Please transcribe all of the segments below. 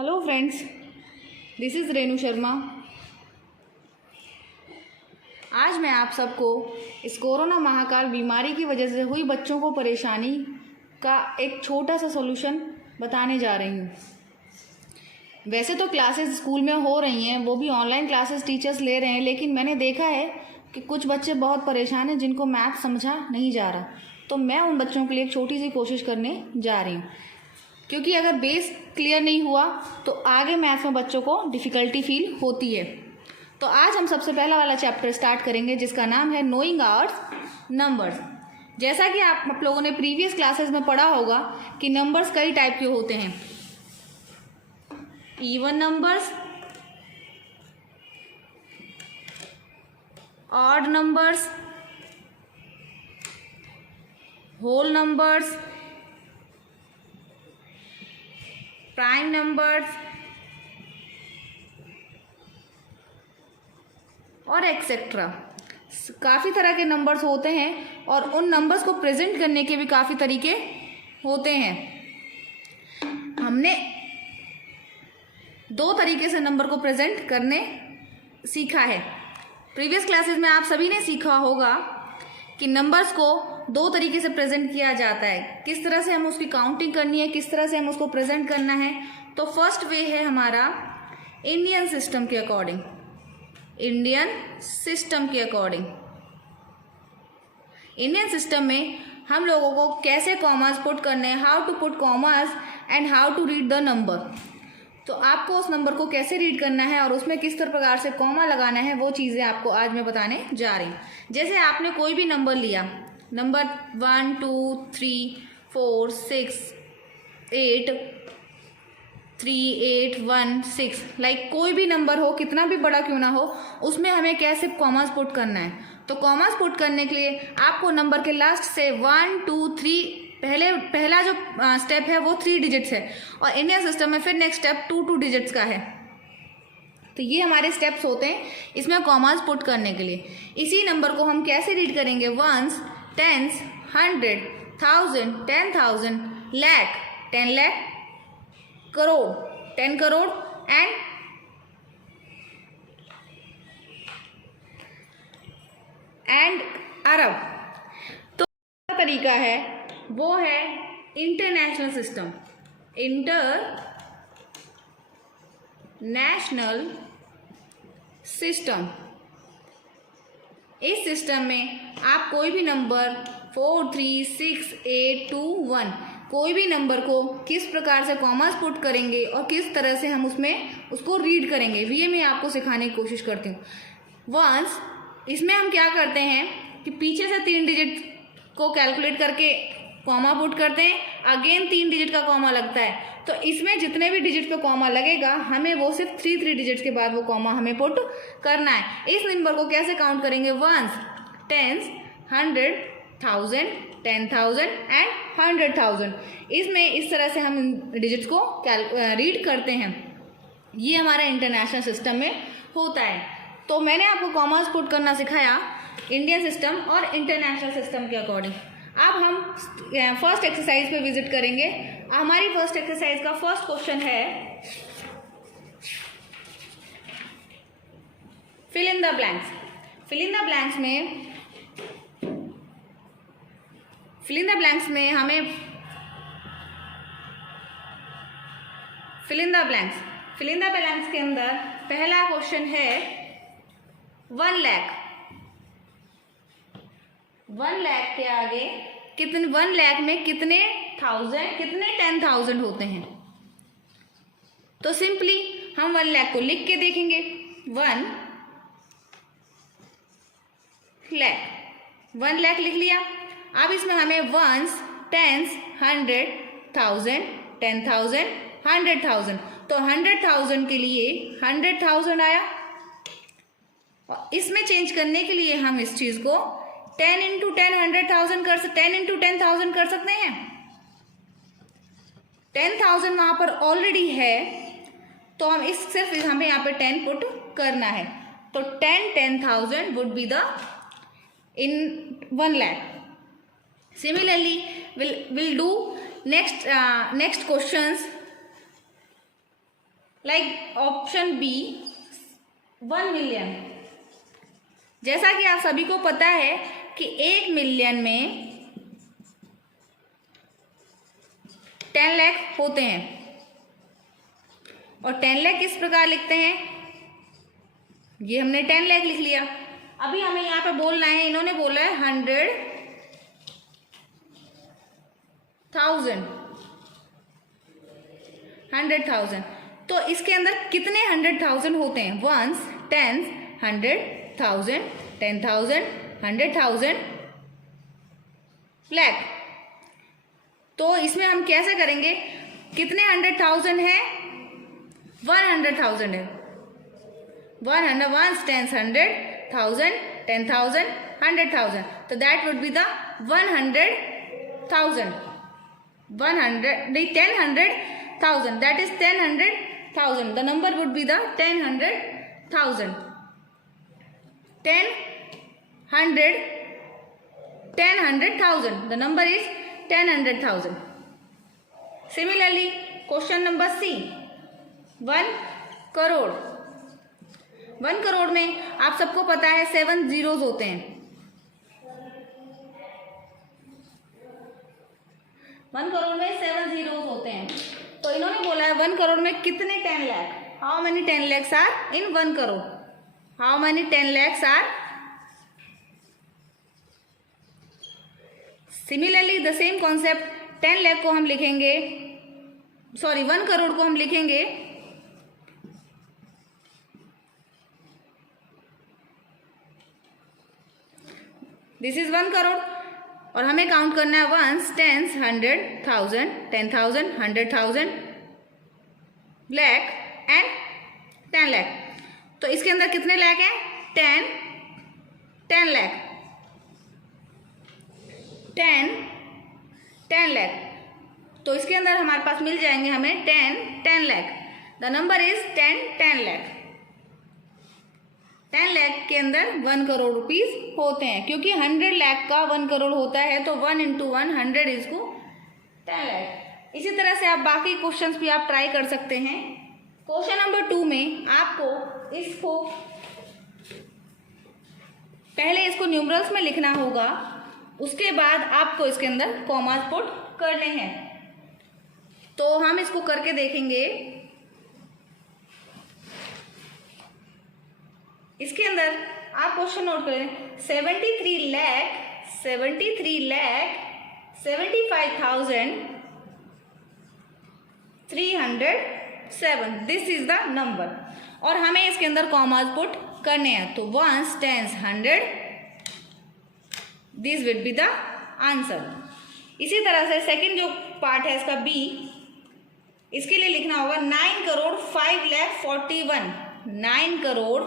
Hello friends, this is Renu Sharma. आज मैं आप सबको इस कोरोना महाकाल बीमारी की वजह से हुई बच्चों को परेशानी का एक छोटा सा सॉल्यूशन बताने जा रही हूँ। वैसे तो क्लासेस स्कूल में हो रही हैं, वो भी ऑनलाइन क्लासेस टीचर्स ले रहे हैं, लेकिन मैंने देखा है कि कुछ बच्चे बहुत परेशान हैं जिनको मैथ समझा नहीं जा रहा। तो मैं उन बच्चों के लिए एक छोटी सी कोशिश करने जा रही हूँ, क्योंकि अगर बेस क्लियर नहीं हुआ तो आगे मैथ्स में बच्चों को डिफ़िकल्टी फील होती है। तो आज हम सबसे पहला वाला चैप्टर स्टार्ट करेंगे जिसका नाम है नोइंग आवर्स नंबर्स। जैसा कि आप लोगों ने प्रीवियस क्लासेस में पढ़ा होगा कि नंबर्स कई टाइप के होते हैं। Even numbers, odd numbers, whole numbers, prime numbers और एक्सेट्रा। काफ़ी तरह के नंबर्स होते हैं और उन नंबर्स को प्रेजेंट करने के भी काफ़ी तरीके होते हैं। हमने दो तरीके से नंबर को प्रेजेंट करने सीखा है। प्रीवियस क्लासेस में आप सभी ने सीखा होगा कि नंबर्स को दो तरीके से प्रेजेंट किया जाता है। किस तरह से हम उसकी काउंटिंग करनी है, किस तरह से हम उसको प्रेजेंट करना है। तो फर्स्ट वे है हमारा इंडियन सिस्टम के अकॉर्डिंग। इंडियन सिस्टम के अकॉर्डिंग इंडियन सिस्टम में हम लोगों को कैसे कॉमास पुट करने हैं, how to put commas and how to read the number. तो आपको उस नंबर को कैसे रीड करना है और उसमें किस तरह प्रकार से कॉमा लगाना है, वो चीज़ें आपको आज मैं बताने जा रही हूँ। जैसे आपने कोई भी नंबर लिया, नंबर 1 2 3 4 6 8 3 8 1 6, लाइक कोई भी नंबर हो, कितना भी बड़ा क्यों ना हो, उसमें हमें कैसे कॉमास पुट करना है। तो कॉमास पुट करने के लिए आपको नंबर के लास्ट से 1 2 3, पहला जो स्टेप है वो 3 डिजिट्स है और इंडियन सिस्टम में फिर नेक्स्ट स्टेप 2 डिजिट्स का है। तो ये हमारे स्टेप्स होते हैं इसमें कॉमास पुट करने के लिए। इसी नंबर को हम कैसे रीड करेंगे, ones, tens, 100, 1000, 10,000, lakh, 10 lakh, crore, 10 crore and अरब। तो तरीका है वो है इंटरनेशनल सिस्टम। International system. इस सिस्टम में आप कोई भी नंबर 4 3 6 8 2 1, कोई भी नंबर को किस प्रकार से कॉमास पुट करेंगे और किस तरह से हम उसमें उसको रीड करेंगे, ये मैं आपको सिखाने की कोशिश करती हूँ। वंस, इसमें हम क्या करते हैं कि पीछे से 3 डिजिट को कैलकुलेट करके कॉमा पुट करते हैं, अगेन 3 डिजिट का कॉमा लगता है। तो इसमें जितने भी डिजिट पे कॉमा लगेगा हमें वो सिर्फ 3 डिजिट्स के बाद वो कॉमा हमें पुट करना है। इस नंबर को कैसे काउंट करेंगे, वंस, टेंस, 100, 1000, 10,000 एंड 100,000। इसमें इस तरह से हम डिजिट्स को रीड करते हैं। ये हमारा इंटरनेशनल सिस्टम में होता है। तो मैंने आपको कॉमास पुट करना सिखाया इंडियन सिस्टम और इंटरनेशनल सिस्टम के अकॉर्डिंग। अब हम फर्स्ट एक्सरसाइज पे विजिट करेंगे। हमारी फर्स्ट एक्सरसाइज का फर्स्ट क्वेश्चन है fill in the blanks. Fill in the blanks में हमें फिल इन द ब्लैंक्स के अंदर पहला क्वेश्चन है 1 लाख। 1 लाख के आगे कितने, 1 लाख में कितने 10,000 होते हैं। तो सिंपली हम 1 लाख को लिख के देखेंगे, 1 लाख लिख लिया। अब इसमें हमें वंस, टेंस, 100, 1000, 10,000, 100,000। तो 100,000 के लिए 100,000 आया। और इसमें चेंज करने के लिए हम इस चीज को 10 इंटू 10 100,000 10 इंटू 10,000 कर सकते हैं। 10,000 वहां पर ऑलरेडी है, तो हम सिर्फ हमें यहाँ पे 10 पुट करना है। तो 10,000 would be the in 1 lakh. Similarly, we'll do next questions like option B 1 million. जैसा कि आप सभी को पता है कि 1 मिलियन में 10 लाख होते हैं और 10 लाख किस प्रकार लिखते हैं, ये हमने 10 लाख लिख लिया। अभी हमें यहाँ पे बोलना है, इन्होंने बोला है 100,000। तो इसके अंदर कितने 100,000 होते हैं, वंस, टेंस, 100,000, 10,000, 100,000, लाख। तो इसमें हम कैसे करेंगे, कितने 100,000 है, 100,000 है, 100, वंस, टेंस, 100,000, 10,000, 100,000, तो that would be the 100,000, 10,000, that is 10,000, the number would be the 10,000, 10,000, the number is 10,000. Similarly, question number C, 1 crore. 1 crore में आप सबको पता है 7 zeros होते हैं। 1 करोड़ में 7 zeros होते हैं। तो इन्होंने बोला है 1 करोड़ में कितने 10 lakh, how many 10 lakhs are in 1 crore, how many 10 lakhs are. Similarly the same concept, 10 lakh को हम लिखेंगे, सॉरी 1 करोड़ को हम लिखेंगे दिस इज 1 करोड़ और हमें काउंट करना है ones, tens, 100,000, 10,000, 100,000, lakh and 10 lakh. तो इसके अंदर कितने लाख हैं, 10 लाख, 10 लाख। तो इसके अंदर हमारे पास मिल जाएंगे हमें 10 lakh, the number is 10 lakh. 10 lakh के अंदर 1 करोड़ रुपीस होते हैं, क्योंकि 100 लाख का 1 करोड़ होता है, तो 1 × 1 100 इज को 10 लाख। इसी तरह से आप बाकी क्वेश्चंस भी आप ट्राई कर सकते हैं। क्वेश्चन नंबर 2 में आपको इसको पहले इसको न्यूमरल्स में लिखना होगा, उसके बाद आपको इसके अंदर कॉमास पुट करने हैं। तो हम इसको करके देखेंगे। इसके अंदर आप क्वेश्चन नोट करें, 73,75,307, दिस इज द नंबर। और हमें इसके अंदर कॉमास पुट करने हैं, तो ones, tens, 100, this will be the answer. इसी तरह से सेकंड जो पार्ट है इसका बी, इसके लिए लिखना होगा 9 करोड़ 5,41,000, 9 करोड़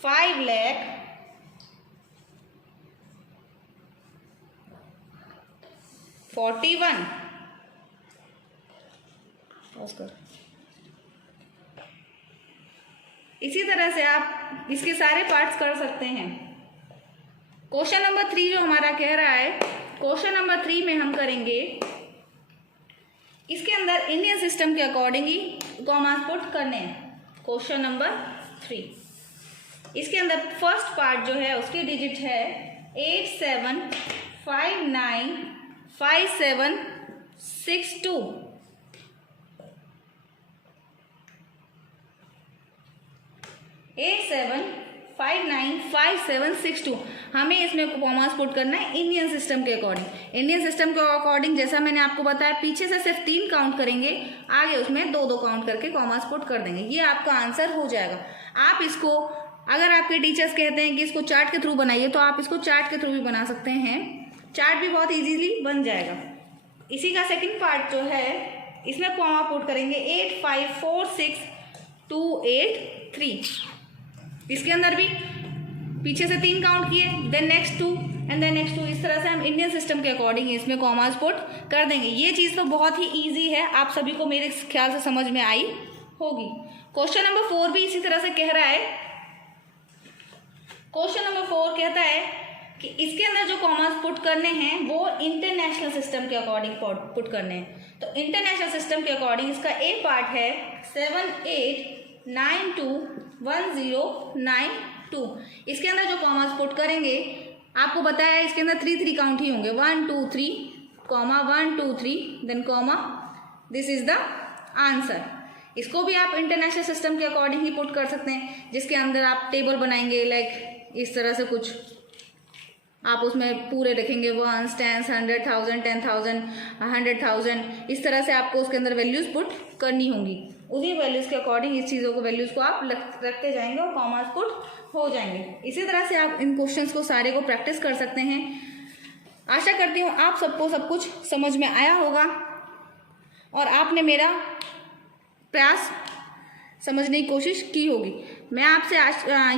5,41,000। इसी तरह से आप इसके सारे पार्ट्स कर सकते हैं। क्वेश्चन नंबर 3 जो हमारा कह रहा है, क्वेश्चन नंबर 3 में हम करेंगे, इसके अंदर इंडियन सिस्टम के अकॉर्डिंग ही कॉमास पुट करने हैं। क्वेश्चन नंबर 3, इसके अंदर फर्स्ट पार्ट जो है उसकी डिजिट है 87595762। 87595762। हमें इसमें कॉमास पुट करना है इंडियन सिस्टम के अकॉर्डिंग। इंडियन सिस्टम के अकॉर्डिंग जैसा मैंने आपको बताया, पीछे से सिर्फ 3 काउंट करेंगे, आगे उसमें 2 काउंट करके कॉमास पुट कर देंगे, ये आपका आंसर हो जाएगा। आप इसको, अगर आपके टीचर्स कहते हैं कि इसको चार्ट के थ्रू बनाइए, तो आप इसको चार्ट के थ्रू भी बना सकते हैं, चार्ट भी बहुत इजीली बन जाएगा। इसी का सेकंड पार्ट जो है, इसमें कॉमा पुट करेंगे 8546,283। इसके अंदर भी पीछे से 3 काउंट किए, then next 2 and then next 2। इस तरह से हम इंडियन सिस्टम के अकॉर्डिंग इसमें कॉमास पुट कर देंगे। ये चीज़ तो बहुत ही ईजी है, आप सभी को मेरे ख्याल से समझ में आई होगी। क्वेश्चन नंबर 4 भी इसी तरह से कह रहा है। क्वेश्चन नंबर 4 कहता है कि इसके अंदर जो कॉमास पुट करने हैं वो इंटरनेशनल सिस्टम के अकॉर्डिंग पुट करने हैं। तो इंटरनेशनल सिस्टम के अकॉर्डिंग इसका ए पार्ट है 78921092। इसके अंदर जो कॉमास पुट करेंगे, आपको बताया इसके अंदर 3 काउंट ही होंगे, 1 2 3 comma 1 2 3 then comma, this is the answer. इसको भी आप इंटरनेशनल सिस्टम के अकॉर्डिंग ही पुट कर सकते हैं, जिसके अंदर आप टेबल बनाएंगे लाइक इस तरह से कुछ, आप उसमें पूरे रखेंगे 1 10 100 1000 10,000 100,000, इस तरह से आपको उसके अंदर वैल्यूज पुट करनी होंगी। उसी वैल्यूज के अकॉर्डिंग इस चीज़ों को वैल्यूज को आप रखते जाएंगे और कॉमास पुट हो जाएंगे। इसी तरह से आप इन क्वेश्चंस को सारे को प्रैक्टिस कर सकते हैं। आशा करती हूँ आप सबको सब कुछ समझ में आया होगा और आपने मेरा प्रयास समझने की कोशिश की होगी। मैं आपसे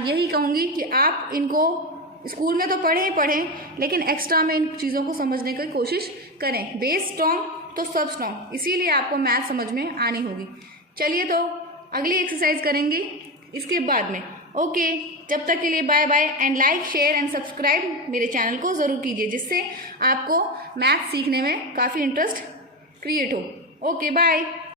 यही कहूँगी कि आप इनको स्कूल में तो पढ़ें ही पढ़ें, लेकिन एक्स्ट्रा में इन चीज़ों को समझने की कोशिश करें। बेस स्ट्रॉन्ग तो सब स्ट्रॉन्ग, इसीलिए आपको मैथ समझ में आनी होगी। चलिए तो अगली एक्सरसाइज करेंगे इसके बाद में। ओके, जब तक के लिए bye bye and like share and subscribe मेरे चैनल को ज़रूर कीजिए, जिससे आपको मैथ सीखने में काफ़ी इंटरेस्ट क्रिएट हो। Okay bye.